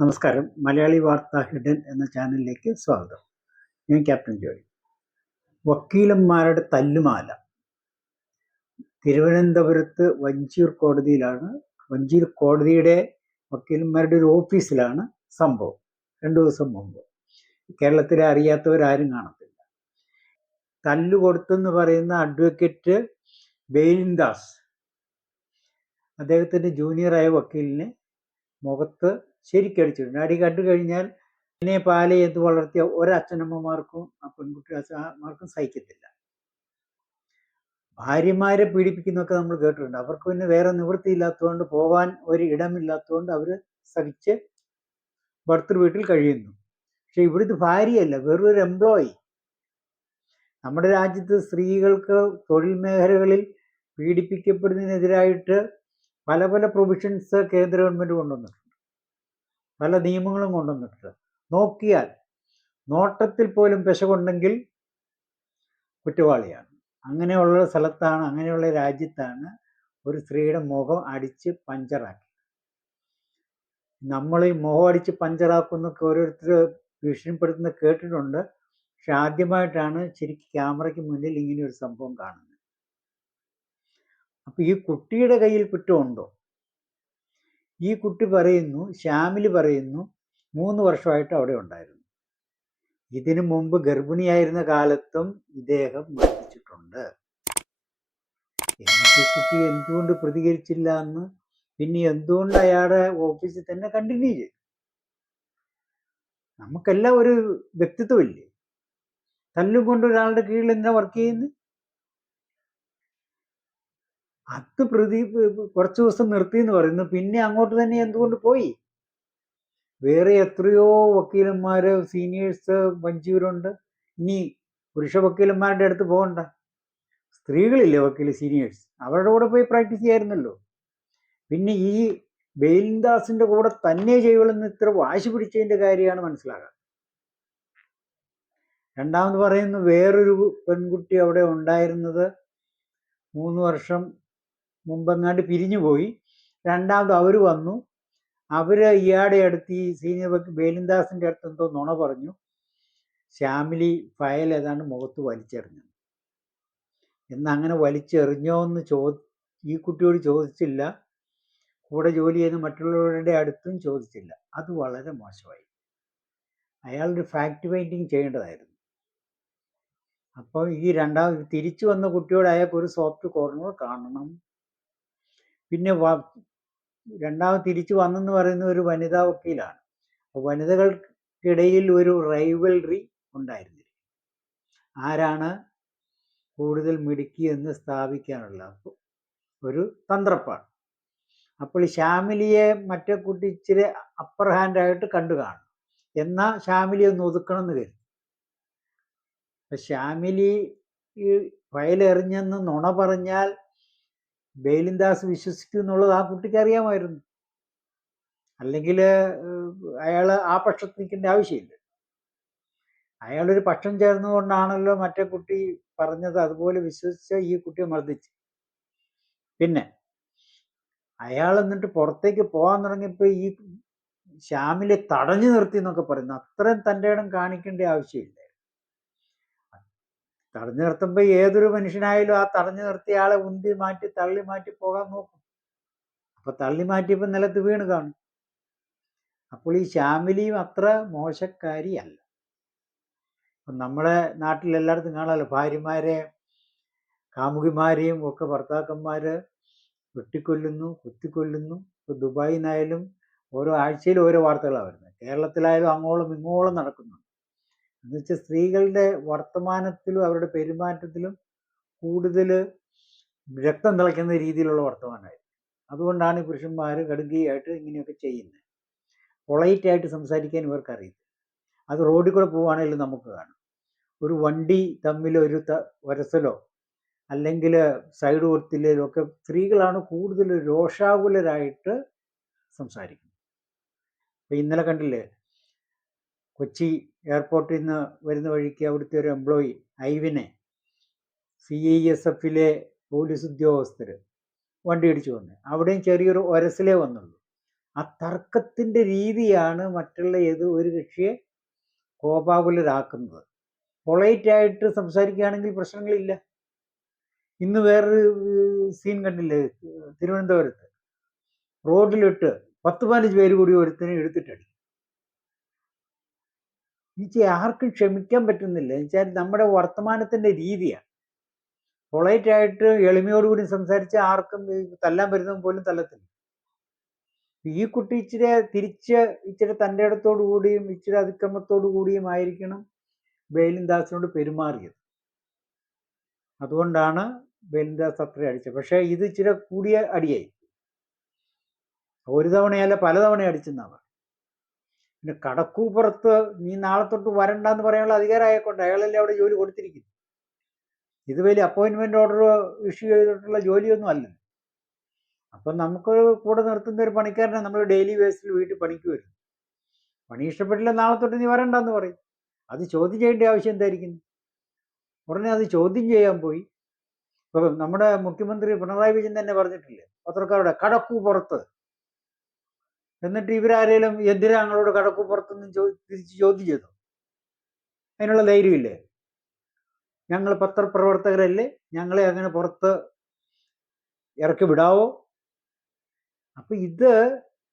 നമസ്കാരം. മലയാളി വാർത്ത ഹിഡൻ എന്ന ചാനലിലേക്ക് സ്വാഗതം. ഞാൻ ക്യാപ്റ്റൻ ജോയ്. വക്കീലന്മാരുടെ തല്ലുമാല തിരുവനന്തപുരത്ത് വഞ്ചിയൂർ കോടതിയിലാണ്. വഞ്ചിയൂർ കോടതിയുടെ വക്കീലന്മാരുടെ ഒരു ഓഫീസിലാണ് സംഭവം. 2 ദിവസം മുമ്പ്. കേരളത്തിലെ അറിയാത്തവരാരും കാണത്തില്ല. തല്ലു കൊടുത്തെന്ന് പറയുന്ന അഡ്വക്കേറ്റ് ബെയിലിൻദാസ് അദ്ദേഹത്തിൻ്റെ ജൂനിയറായ വക്കീലിനെ മുഖത്ത് ശരിക്കടിച്ചിട്ടുണ്ട്. അടി കണ്ടു കഴിഞ്ഞാൽ അതിനെ പാല് ചെയ്ത് വളർത്തിയ ഒരച്ഛനമ്മമാർക്കും ആ പെൺകുട്ടിമാർക്കും സഹിക്കത്തില്ല. ഭാര്യമാരെ പീഡിപ്പിക്കുന്നൊക്കെ നമ്മൾ കേട്ടിട്ടുണ്ട്. അവർക്ക് പിന്നെ വേറെ നിവൃത്തിയില്ലാത്തതുകൊണ്ട്, പോകാൻ ഒരു ഇടമില്ലാത്തതുകൊണ്ട് അവർ സഹിച്ച് ഭർത്തൃ വീട്ടിൽ കഴിയുന്നു. പക്ഷെ ഇവിടുത്തെ ഭാര്യയല്ല, വെറൊരു എംപ്ലോയി. നമ്മുടെ രാജ്യത്ത് സ്ത്രീകൾക്ക് തൊഴിൽ മേഖലകളിൽ പീഡിപ്പിക്കപ്പെടുന്നതിനെതിരായിട്ട് പല പല പ്രൊവിഷൻസ് കേന്ദ്ര ഗവൺമെൻറ് കൊണ്ടുവന്നിട്ടുണ്ട്. പല നിയമങ്ങളും കൊണ്ടുവന്നിട്ടുണ്ട്. നോക്കിയാൽ നോട്ടത്തിൽ പോലും പെശകുണ്ടെങ്കിൽ കുറ്റവാളിയാണ്. അങ്ങനെയുള്ള സ്ഥലത്താണ്, അങ്ങനെയുള്ള രാജ്യത്താണ് ഒരു സ്ത്രീയുടെ മുഖം അടിച്ച് പഞ്ചറാക്കി. നമ്മൾ ഈ മുഖം അടിച്ച് പഞ്ചറാക്കുന്നൊക്കെ ഓരോരുത്തർ ഭീഷണിപ്പെടുത്തുന്ന കേട്ടിട്ടുണ്ട്. പക്ഷെ ആദ്യമായിട്ടാണ് ശരിക്കും ക്യാമറയ്ക്ക് മുന്നിൽ ഇങ്ങനെ ഒരു സംഭവം കാണുന്നത്. അപ്പൊ ഈ കുട്ടിയുടെ കയ്യിൽ കുറ്റമുണ്ടോ? ഈ കുട്ടി പറയുന്നു, ശ്യാമിലി പറയുന്നു, 3 വർഷമായിട്ട് അവിടെ ഉണ്ടായിരുന്നു. ഇതിനു മുമ്പ് ഗർഭിണിയായിരുന്ന കാലത്തും ഇദ്ദേഹം മർദ്ദിച്ചിട്ടുണ്ട്. എന്നിട്ട് കുട്ടി എന്തുകൊണ്ട് പ്രതികരിച്ചില്ല എന്ന്, പിന്നെ എന്തുകൊണ്ട് അയാളുടെ ഓഫീസിൽ തന്നെ കണ്ടിന്യൂ ചെയ്തു? നമുക്കെല്ലാം ഒരു വ്യക്തിത്വമില്ലേ? തല്ലും കൊണ്ട് ഒരാളുടെ കീഴിൽ എന്താ വർക്ക് ചെയ്യുന്നത്? അത് കുറച്ചു ദിവസം നിർത്തി എന്ന് പറയുന്നു. പിന്നെ അങ്ങോട്ട് തന്നെ എന്തുകൊണ്ട് പോയി? വേറെ എത്രയോ വക്കീലന്മാര് സീനിയേഴ്സ് വഞ്ചിയൂരുണ്ട്. ഇനി പുരുഷ വക്കീലന്മാരുടെ അടുത്ത് പോകണ്ട, സ്ത്രീകളില്ലേ വക്കീൽ സീനിയേഴ്സ്, അവരുടെ കൂടെ പോയി പ്രാക്ടീസ് ചെയ്യായിരുന്നല്ലോ. പിന്നെ ഈ ബെയിലിൻദാസിന്റെ കൂടെ തന്നെ ചെയ്യുള്ളെന്ന് ഇത്ര വാശി പിടിച്ചതിന്റെ കാര്യമാണ് മനസ്സിലാകുക. രണ്ടാമത് പറയുന്നു, വേറൊരു പെൺകുട്ടി അവിടെ ഉണ്ടായിരുന്നത് 3 വർഷം മുമ്പെങ്ങാണ്ട് പിരിഞ്ഞുപോയി. രണ്ടാമത് അവർ വന്നു. അവര് ഇയാളുടെ അടുത്ത്, ഈ സീനിയർ ബെയിലിൻദാസിന്റെ അടുത്ത് എന്തോ നുണ പറഞ്ഞു. ശ്യാമിലി ഫയൽ ഏതാണ്ട് മുഖത്ത് വലിച്ചെറിഞ്ഞു. അങ്ങനെ വലിച്ചെറിഞ്ഞോ എന്ന് ഈ കുട്ടിയോട് ചോദിച്ചില്ല. കൂടെ ജോലി ചെയ്യുന്ന മറ്റുള്ളവരുടെ അടുത്തും ചോദിച്ചില്ല. അത് വളരെ മോശമായി. അയാളൊരു ഫാക്ട് ഫൈൻഡിങ് ചെയ്യേണ്ടതായിരുന്നു. അപ്പോൾ ഈ തിരിച്ചു വന്ന കുട്ടിയോട് അയാൾക്ക് ഒരു സോഫ്റ്റ് കോർണർ കാണണം. പിന്നെ രണ്ടാമത് തിരിച്ചു വന്നെന്ന് പറയുന്ന ഒരു വനിതാ വക്കീലാണ്. വനിതകൾക്കിടയിൽ ഒരു റൈവൽറി ഉണ്ടായിരുന്നില്ല. ആരാണ് കൂടുതൽ മിടുക്കി എന്ന് സ്ഥാപിക്കാനുള്ള ഒരു തന്ത്രപ്പാട്. അപ്പോൾ ഈ ശ്യാമിലിയെ മറ്റേ കുട്ടി ഇച്ചിരി അപ്പർ ഹാൻഡായിട്ട് കണ്ടു കാണും. എന്നാൽ ശ്യാമിലിയെ ഒന്ന് ഒതുക്കണം എന്ന് കരുതി. ശ്യാമിലി ഈ ഫയലെറിഞ്ഞെന്ന് നുണ പറഞ്ഞാൽ ബെയിലിൻദാസ് വിശ്വസിക്കും എന്നുള്ളത് ആ കുട്ടിക്ക് അറിയാമായിരുന്നു. അല്ലെങ്കിൽ അയാൾ ആ പക്ഷത്ത് നിൽക്കേണ്ട ആവശ്യമില്ല. അയാളൊരു പക്ഷം ചേർന്നുകൊണ്ടാണല്ലോ മറ്റേ കുട്ടി പറഞ്ഞത്. അതുപോലെ വിശ്വസിച്ച് ഈ കുട്ടിയെ മർദ്ദിച്ചു. പിന്നെ അയാൾ എന്നിട്ട് പുറത്തേക്ക് പോകാൻ തുടങ്ങിയപ്പോൾ ഈ ശ്യാമിലെ തടഞ്ഞു നിർത്തി എന്നൊക്കെ പറയുന്നു. അത്രയും തൻ്റെ ഇടം കാണിക്കേണ്ട ആവശ്യമില്ല. തടഞ്ഞു നിർത്തുമ്പോൾ ഏതൊരു മനുഷ്യനായാലും ആ തടഞ്ഞു നിർത്തിയ ആളെ ഉന്തി മാറ്റി തള്ളി മാറ്റി പോകാൻ നോക്കും. അപ്പൊ തള്ളി മാറ്റിയപ്പോൾ നിലത്ത് വീണ് കാണും. അപ്പോൾ ഈ ശ്യാമിലിയും അത്ര മോശക്കാരിയല്ല. അപ്പം നമ്മളെ നാട്ടിൽ എല്ലായിടത്തും കാണാമല്ലോ, ഭാര്യമാരെ കാമുകിമാരെയും ഒക്കെ ഭർത്താക്കന്മാര് വെട്ടിക്കൊല്ലുന്നു, കുത്തിക്കൊല്ലുന്നു. ഇപ്പോൾ ദുബായിൽ നിന്നായാലും ഓരോ ആഴ്ചയിൽ ഓരോ വാർത്തകളാണ് വരുന്നത്. കേരളത്തിലായാലും അങ്ങോളം ഇങ്ങോളം നടക്കുന്നുണ്ട്. എന്നുവെച്ചാൽ സ്ത്രീകളുടെ വർത്തമാനത്തിലും അവരുടെ പെരുമാറ്റത്തിലും കൂടുതൽ രക്തം തിളയ്ക്കുന്ന രീതിയിലുള്ള വർത്തമാനമായിരുന്നു. അതുകൊണ്ടാണ് ഈ പുരുഷന്മാർ കടുകയായിട്ട് ഇങ്ങനെയൊക്കെ ചെയ്യുന്നത്. പൊളൈറ്റായിട്ട് സംസാരിക്കാൻ ഇവർക്കറിയില്ല. അത് റോഡിൽ കൂടെ പോവുകയാണെങ്കിലും നമുക്ക് കാണും. ഒരു വണ്ടി തമ്മിൽ ഒരു ഒരസലോ അല്ലെങ്കിൽ സൈഡ് കൊടുത്തില്ലേലും ഒക്കെ സ്ത്രീകളാണ് കൂടുതൽ രോഷാകുലരായിട്ട് സംസാരിക്കുന്നത്. ഇപ്പം ഇന്നലെ കണ്ടില്ലേ, കൊച്ചി എയർപോർട്ടിൽ നിന്ന് വരുന്ന വഴിക്ക് അവിടുത്തെ ഒരു എംപ്ലോയി ഐവിനെ CISF പോലീസ് ഉദ്യോഗസ്ഥർ വണ്ടി ഇടിച്ചു വന്നു. അവിടെയും ചെറിയൊരു ഒരസിലേ വന്നുള്ളൂ. ആ തർക്കത്തിന്റെ രീതിയാണ് മറ്റുള്ള ഒരു കക്ഷിയെ കോപാകുലരാക്കുന്നത്. പൊളൈറ്റ് ആയിട്ട് സംസാരിക്കുകയാണെങ്കിൽ പ്രശ്നങ്ങളില്ല. ഇന്ന് വേറൊരു സീൻ കണ്ടില്ലേ, തിരുവനന്തപുരത്ത് റോഡിലിട്ട് 10-15 പേര് കൂടി ഒരുത്തിനെ എടുത്തിട്ടടി. എന്നുവെച്ചാൽ ആർക്കും ക്ഷമിക്കാൻ പറ്റുന്നില്ല. എന്നുവെച്ചാൽ നമ്മുടെ വർത്തമാനത്തിന്റെ രീതിയാണ്. പൊളൈറ്റ് ആയിട്ട് എളിമയോടുകൂടി സംസാരിച്ച ആർക്കും തല്ലാൻ വരുന്നതും പോലും തല്ലത്തില്ല. ഈ കുട്ടി ഇച്ചിരി തൻ്റെ ഇടത്തോടു കൂടിയും ഇച്ചിരി അതിക്രമത്തോടു കൂടിയും ആയിരിക്കണം ബെയിലിൻദാസിനോട് പെരുമാറിയത്. അതുകൊണ്ടാണ് ബെയിലിൻദാസ് അത്ര അടിച്ചത്. പക്ഷെ ഇത് ഇച്ചിരി കൂടിയ അടിയായി. ഒരു തവണയല്ല പലതവണ അടിച്ചെന്നാണ്. പിന്നെ കടക്കൂപ്പുറത്ത് നീ നാളെ തൊട്ട് വരണ്ടെന്ന് പറയാനുള്ള അധികാരം അയാൾക്കുണ്ട്. അയാളല്ലേ അവിടെ ജോലി കൊടുത്തിരിക്കുന്നു. ഇത് വലിയ അപ്പോയിൻമെന്റ് ഓർഡർ ഇഷ്യൂ ചെയ്തിട്ടുള്ള ജോലിയൊന്നും അല്ല. അപ്പം നമുക്ക് കൂടെ നിർത്തുന്ന ഒരു പണിക്കാരനെ നമ്മൾ ഡെയിലി ബേസിൽ വീട്ടിൽ പണിക്ക് വരും. പണി ഇഷ്ടപ്പെട്ടില്ല, നാളെ തൊട്ട് നീ വരണ്ടെന്ന് പറയും. അത് ചോദ്യം ചെയ്യേണ്ട ആവശ്യം എന്തായിരിക്കുന്നു? ഉടനെ അത് ചോദ്യം ചെയ്യാൻ പോയി. ഇപ്പൊ നമ്മുടെ മുഖ്യമന്ത്രി പിണറായി വിജയൻ തന്നെ പറഞ്ഞിട്ടില്ലേ പത്രക്കാരുടെ കടക്കൂ പുറത്ത്. എന്നിട്ട് ഇവരാരേലും എന്തിനാ ഞങ്ങളോട് കടക്കൂ പുറത്തൊന്നും തിരിച്ച് ചോദ്യം ചെയ്തു? അതിനുള്ള ധൈര്യമില്ലേ? ഞങ്ങൾ പത്രപ്രവർത്തകരല്ലേ, ഞങ്ങളെ അങ്ങനെ പുറത്ത് ഇറക്കി വിടാവോ? അപ്പൊ ഇത്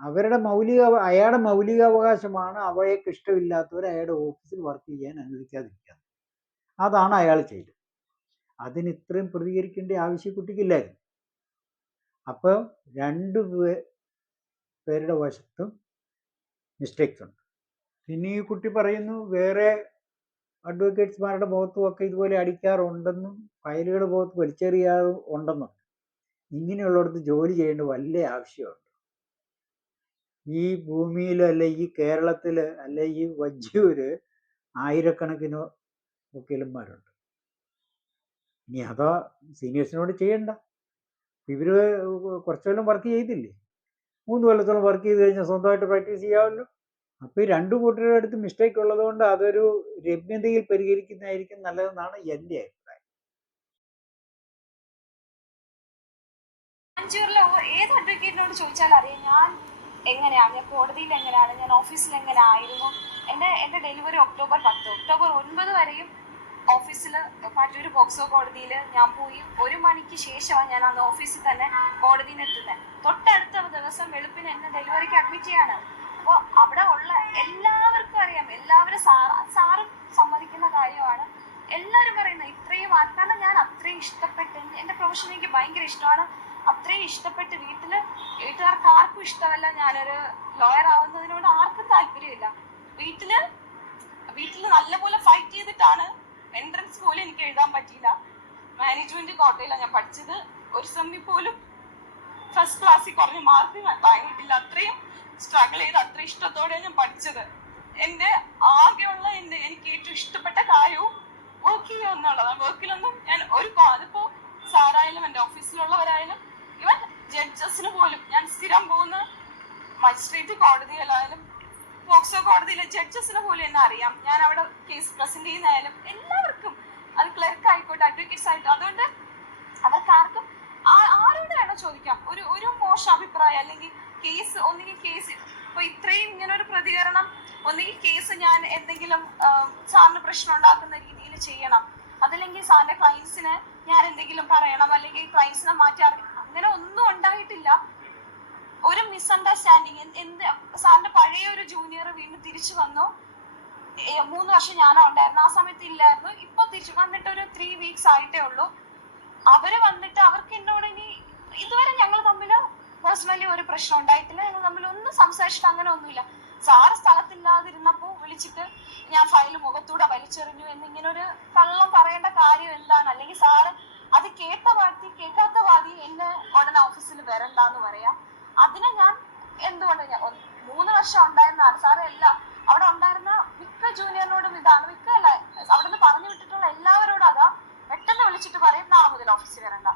അയാളുടെ മൗലികാവകാശമാണ് അവൾക്ക് ഇഷ്ടമില്ലാത്തവർ അയാളുടെ ഓഫീസിൽ വർക്ക് ചെയ്യാൻ അനുവദിക്കാതിരിക്കുക. അതാണ് അയാൾ ചെയ്തത്. അതിന് ഇത്രയും പ്രതികരിക്കേണ്ട ആവശ്യം കുട്ടിക്കില്ലായിരുന്നു. അപ്പൊ രണ്ടു പേരുടെ വശത്തും മിസ്റ്റേക്സ് ഉണ്ട്. പിന്നെ ഈ കുട്ടി പറയുന്നു വേറെ അഡ്വക്കേറ്റ്സ്മാരുടെ മുഖത്തും ഒക്കെ ഇതുപോലെ അടിക്കാറുണ്ടെന്നും ഫയലുകളുടെ മുഖത്ത് വലിച്ചെറിയാറുണ്ടെന്നും. ഇങ്ങനെയുള്ളിടത്ത് ജോലി ചെയ്യേണ്ട വല്ല ആവശ്യമുണ്ട്? ഈ ഭൂമിയിൽ അല്ലെ ഈ കേരളത്തില് അല്ലെ ഈ വജ്ജൂര് ആയിരക്കണക്കിന് വക്കീലന്മാരുണ്ട്. ഇനി അതാ സീനിയേഴ്സിനോട് ചെയ്യണ്ട. ഇവര് കുറച്ചു കൊല്ലം വർക്ക് ചെയ്തില്ലേ, 3 കൊല്ലത്തോളം വർക്ക് ചെയ്ത് കഴിഞ്ഞാൽ സ്വന്തമായിട്ട് പ്രാക്ടീസ് ചെയ്യാമല്ലോ. അപ്പൊ ഈ രണ്ടു കൂട്ടരുടെ അടുത്ത് മിസ്റ്റേക്ക് ഉള്ളത് കൊണ്ട് അതൊരു രമ്യതയിൽ പരിഹരിക്കുന്നതായിരിക്കും നല്ലതെന്നാണ് എൻ്റെ അഭിപ്രായം. ഏത് അഡ്വക്കേറ്റിനോട് ചോദിച്ചാൽ അറിയാം ഞാൻ എങ്ങനെയാണ്, ഞാൻ കോടതിയിൽ എങ്ങനെയാണ്, ഞാൻ ഓഫീസിൽ എങ്ങനെ ആയിരുന്നു. എൻ്റെ ഡെലിവറി ഒക്ടോബർ 10. ഒക്ടോബർ 9 വരെയും ഓഫീസിൽ പാറ്റൂർ പോക്സോ കോടതിയിൽ ഞാൻ പോയി. 1 മണിക്ക് ശേഷമാണ് ഞാൻ അന്ന് ഓഫീസിൽ തന്നെ കോടതിയിൽ എത്തുന്നത്. തൊട്ടടുത്ത ദിവസം വെളുപ്പിന് എന്നെ ഡെലിവറിക്ക് അഡ്മിറ്റ് ചെയ്യാണ്. അപ്പോൾ അവിടെ ഉള്ള എല്ലാവർക്കും അറിയാം, എല്ലാവരും സാറും സമ്മതിക്കുന്ന കാര്യമാണ്. എല്ലാവരും പറയുന്നത് ഇത്രയും കാരണം ഞാൻ അത്രയും ഇഷ്ടപ്പെട്ട്, എൻ്റെ പ്രൊഫഷൻ എനിക്ക് ഭയങ്കര ഇഷ്ടമാണ്. അത്രയും ഇഷ്ടപ്പെട്ട് വീട്ടുകാർക്ക് ആർക്കും ഇഷ്ടമല്ല ഞാനൊരു ലോയർ ആവുന്നതിനോട്, ആർക്കും താല്പര്യമില്ല. വീട്ടില് നല്ലപോലെ ഫൈറ്റ് ചെയ്തിട്ടാണ്. എൻട്രൻസ് പോലും എനിക്ക് എഴുതാൻ പറ്റിയില്ല. മാനേജ്മെന്റ് കോട്ടയിലാണ് ഞാൻ പഠിച്ചത്. ഒരു സെമ്മിൽ പോലും ഫസ്റ്റ് ക്ലാസ്സിൽ കുറഞ്ഞ മാർക്ക് വാങ്ങിയിട്ടില്ല. അത്രയും സ്ട്രഗിൾ ചെയ്ത് അത്രയും ഇഷ്ടത്തോടെ ഞാൻ പഠിച്ചത്. എൻ്റെ ആകെയുള്ള എനിക്ക് ഏറ്റവും ഇഷ്ടപ്പെട്ട കാര്യവും വർക്ക് ചെയ്യുക എന്നുള്ളതാണ്. വർക്കിലൊന്നും ഞാൻ അതിപ്പോ സാറായാലും എൻ്റെ ഓഫീസിലുള്ളവരായാലും ഇവൻ ജഡ്ജസിന് പോലും, ഞാൻ സ്ഥിരം പോകുന്ന മജിസ്ട്രേറ്റ് കോടതിയിലായാലും പോക്സോ കോടതിയിലെ ജഡ്ജസിന് പോലും എന്നെ അറിയാം. ഞാൻ അവിടെ കേസ് പ്രസന്റ് ചെയ്യുന്നതായാലും എല്ലാവർക്കും, അത് ക്ലർക്ക് ആയിക്കോട്ടെ അഡ്വക്കേറ്റ്സ് ആയിട്ട്, അതുകൊണ്ട് അവർക്ക് ആർക്കും ആരോട് വേണോ ചോദിക്കാം ഒരു മോശം അഭിപ്രായം. അല്ലെങ്കിൽ ഒന്നുകിൽ കേസ് ഇപ്പൊ ഇത്രയും ഇങ്ങനെ ഒരു പ്രതികരണം, ഒന്നുകിൽ കേസ് ഞാൻ എന്തെങ്കിലും സാറിന് പ്രശ്നം ഉണ്ടാക്കുന്ന രീതിയിൽ ചെയ്യണം, അതല്ലെങ്കിൽ സാറിന്റെ ക്ലയൻസിന് ഞാൻ എന്തെങ്കിലും പറയണം, അല്ലെങ്കിൽ ക്ലയൻസിനെ മാറ്റി അങ്ങനെ ഒന്നും ഉണ്ടായിട്ടില്ല. ഒരു മിസ്അണ്ടർസ്റ്റാൻഡിങ്. സാറിന്റെ പഴയ ഒരു ജൂനിയർ വീണ്ടും തിരിച്ചു വന്നു. 3 വർഷം ഞാനാ ഉണ്ടായിരുന്നു, ആ സമയത്ത് ഇല്ലായിരുന്നു. ഇപ്പൊ തിരിച്ചു വന്നിട്ട് ഒരു 3 വീക്സ് ആയിട്ടേ ഉള്ളൂ. അവര് വന്നിട്ട് അവർക്ക് എന്നോട് ഇതുവരെ ഞങ്ങൾ തമ്മിൽ പേഴ്സണലി ഒരു പ്രശ്നം ഉണ്ടായിട്ടില്ല. ഞങ്ങൾ തമ്മിൽ ഒന്നും സംസാരിച്ചിട്ട് അങ്ങനെ ഒന്നുമില്ല. സാറ് സ്ഥലത്തില്ലാതിരുന്നപ്പോൾ വിളിച്ചിട്ട് ഞാൻ ഫയല് മുഖത്തൂടെ വലിച്ചെറിഞ്ഞു എന്നിങ്ങനെ ഒരു കള്ളം പറയേണ്ട കാര്യം എന്താണ്? അല്ലെങ്കിൽ സാറ് അത് കേൾക്കാത്ത വാദി എന്നെ ഉടനെ ഓഫീസിൽ വരണ്ടെന്ന് പറയാം. അതിനെ ഞാൻ എന്തുകൊണ്ട് 3 വർഷം ഉണ്ടായിരുന്നതാണ് സാറ്. അവിടെ ഉണ്ടായിരുന്ന മിക്ക ജൂനിയറിനോടും ഇതാണ്, മിക്കല്ല അവിടെ നിന്ന് പറഞ്ഞു വിട്ടിട്ടുള്ള എല്ലാവരോടും അതാ. പെട്ടെന്ന് വിളിച്ചിട്ട് പറയും നാളെ മുതൽ ഓഫീസിൽ വരണ്ട.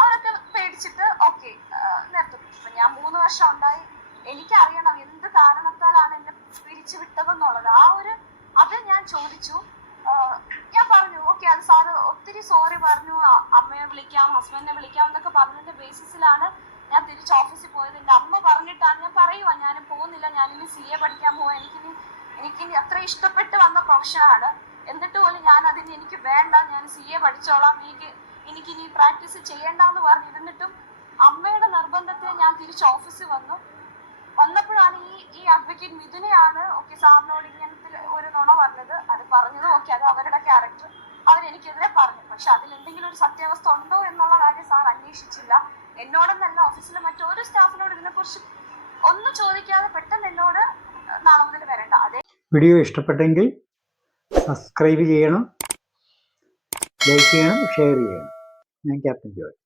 അവരൊക്കെ പേടിച്ചിട്ട് ഓക്കെ നിർത്തും. ഇപ്പൊ ഞാൻ 3 വർഷം ഉണ്ടായി, എനിക്കറിയണം എന്ത് കാരണത്താലാണ് എന്നെ പിരിച്ചു വിട്ടതെന്നുള്ളത്. അത് ഞാൻ ചോദിച്ചു. ഞാൻ പറഞ്ഞു ഓക്കെ, അത് സാറ് ഒത്തിരി സോറി പറഞ്ഞു, അമ്മയെ വിളിക്കാം ഹസ്ബൻഡിനെ വിളിക്കാം എന്നൊക്കെ പറഞ്ഞതിന്റെ ബേസിസിലാണ് ഞാൻ തിരിച്ച് ഓഫീസിൽ പോയത് എൻ്റെ അമ്മ പറഞ്ഞിട്ടാണ്. ഞാൻ പറയുവാ ഞാൻ പോകുന്നില്ല, ഞാനിനി CA പഠിക്കാൻ പോവാ, എനിക്കിനി അത്ര ഇഷ്ടപ്പെട്ട് വന്ന പ്രൊഫഷനാണ്. എന്നിട്ട് പോലും ഞാൻ അതിന് എനിക്ക് വേണ്ട, ഞാൻ CA പഠിച്ചോളാം, എനിക്കിനി പ്രാക്ടീസ് ചെയ്യേണ്ടെന്ന് പറഞ്ഞിരുന്നിട്ടും അമ്മയുടെ നിർബന്ധത്തിൽ ഞാൻ തിരിച്ച് ഓഫീസിൽ വന്നപ്പോഴാണ് ഈ അഡ്വക്കേറ്റ് മിഥുനെയാണ് ഓക്കെ സാറിനോട് ഇങ്ങനത്തെ ഒരു നുണ പറഞ്ഞത്. അത് പറഞ്ഞത് ഓക്കെ, അത് അവരുടെ ക്യാരക്ടർ, അവരെനിക്കെതിരെ പറഞ്ഞു. പക്ഷെ അതിലെന്തെങ്കിലും ഒരു സത്യാവസ്ഥ ഉണ്ടോ എന്നുള്ള കാര്യം സാർ അന്വേഷിച്ചില്ല. എന്നോടൊന്നല്ല, ഓഫീസിലെ മറ്റൊരു സ്റ്റാഫിനോട് ഇതിനെക്കുറിച്ച് ഒന്നും ചോദിക്കാതെ പെട്ടെന്ന് എന്നോട് നാളെ മുതൽ വരണ്ട. അതേ വീഡിയോ ഇഷ്ടപ്പെട്ടെങ്കിൽ സബ്സ്ക്രൈബ് ചെയ്യണം, ലൈക്ക് ചെയ്യണം, ഷെയർ ചെയ്യണം. ഞാൻ ക്യാപ്റ്റൻ ജോയ്.